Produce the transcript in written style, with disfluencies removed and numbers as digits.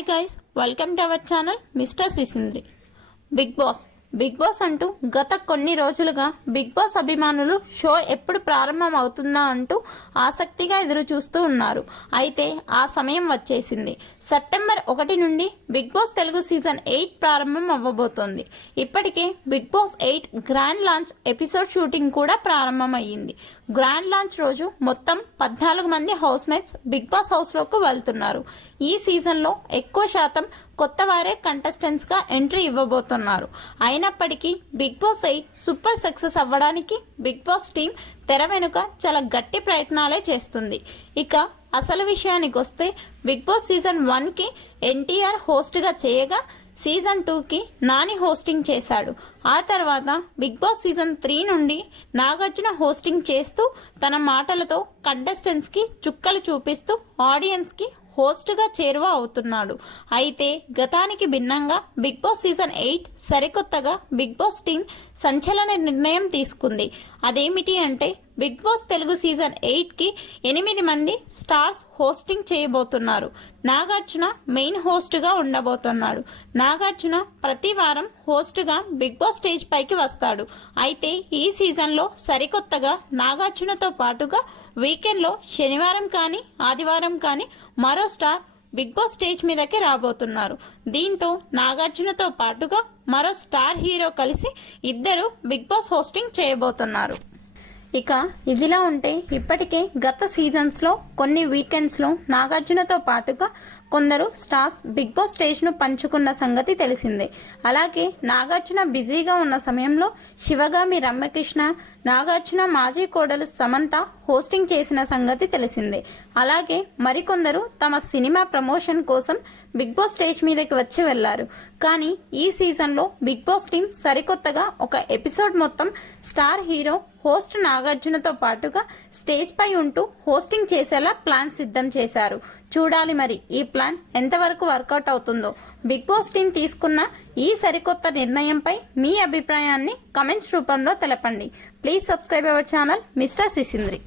Hi guys, welcome to our channel mister Sisindri. Big boss అంటూ గత కొన్ని రోజులుగా బిగ్ బాస్ అభిమానులు షో ఎప్పుడు ప్రారంభం అవుతుందా అంటూ ఆసక్తిగా ఎదురు చూస్తూ ఉన్నారు. అయితే ఆ సమయం వచ్చేసింది. సెప్టెంబర్ 1 నుండి బిగ్ బాస్ తెలుగు సీజన్ 8 ప్రారంభం అవ్వబోతోంది. ఇప్పటికే big boss 8 grand launch episode shooting కూడా ప్రారంభమయ్యింది. గ్రాండ్ లాంచ్ రోజు మొత్తం 14 మంది హౌస్ మేట్స్ బిగ్ బాస్ హౌస్లోకి వెళ్తున్నారు. ఈ సీజన్లో ఎక్కువ శాతం కొత్త వారే కంటెస్టెంట్స్ గా ఎంట్రీ ఇవ్వబోతున్నారు. అయినప్పటికీ బిగ్ బాస్ 8 సూపర్ సక్సెస్ అవ్వడానికి బిగ్ బాస్ టీం తెర వెనుక చాలా గట్టి ప్రయత్నాలే చేస్తుంది. ఇక అసలు విషయానికి వస్తే బిగ్ బాస్ సీజన్ 1కి ఎన్టీఆర్ హోస్ట్గా చేయగా సీజన్ 2కి నాని హోస్టింగ్ చేశాడు. ఆ తర్వాత బిగ్ బాస్ సీజన్ 3 నుండి నాగార్జున హోస్టింగ్ చేస్తూ తన మాటలతో కంటెస్టెంట్స్కి చుక్కలు చూపిస్తూ ఆడియన్స్కి హోస్ట్గా చేరువ అవుతున్నాడు. అయితే గతానికి భిన్నంగా బిగ్ బాస్ సీజన్ 8 సరికొత్తగా బిగ్ బాస్ టీం సంచలన నిర్ణయం తీసుకుంది. అదేమిటి అంటే బిగ్ బాస్ తెలుగు సీజన్ 8కి 8 మంది స్టార్స్ హోస్టింగ్ చేయబోతున్నారు. నాగార్జున మెయిన్ హోస్ట్గా ఉండబోతున్నాడు. నాగార్జున ప్రతి వారం హోస్ట్గా బిగ్ బాస్ స్టేజ్ పైకి వస్తాడు. అయితే ఈ సీజన్లో సరికొత్తగా నాగార్జునతో పాటుగా వీకెండ్లో శనివారం కానీ ఆదివారం కానీ మరో స్టార్ బిగ్ బాస్ స్టేజ్ మీదకి రాబోతున్నారు. దీంతో నాగార్జునతో పాటుగా మరో స్టార్ హీరో కలిసి ఇద్దరు బిగ్ బాస్ హోస్టింగ్ చేయబోతున్నారు. ఇక ఇదిలా ఉంటే ఇప్పటికే గత సీజన్స్లో కొన్ని వీకెండ్స్లో నాగార్జునతో పాటుగా కొందరు స్టార్స్ బిగ్ బాస్ స్టేజ్ను పంచుకున్న సంగతి తెలిసిందే. అలాగే నాగార్జున బిజీగా ఉన్న సమయంలో శివగామి రమ్యకృష్ణ, నాగార్జున మాజీ కోడలు సమంత హోస్టింగ్ చేసిన సంగతి తెలిసిందే. అలాగే మరికొందరు తమ సినిమా ప్రమోషన్ కోసం బిగ్ బాస్ స్టేజ్ మీదకి వచ్చి వెళ్లారు. కానీ ఈ సీజన్లో బిగ్ బాస్ టీం సరికొత్తగా ఒక ఎపిసోడ్ మొత్తం స్టార్ హీరో హోస్ట్ నాగార్జునతో పాటుగా స్టేజ్ పై ఉంటూ హోస్టింగ్ చేసేలా ప్లాన్ సిద్ధం చేశారు. చూడాలి మరి ఈ ప్లాన్ ఎంతవరకు వర్కౌట్ అవుతుందో. బిగ్ బాస్ టీం తీసుకున్న ఈ సరికొత్త నిర్ణయంపై మీ అభిప్రాయాన్ని కమెంట్స్ రూపంలో తెలపండి. Please subscribe our channel mister సిసింద్రి.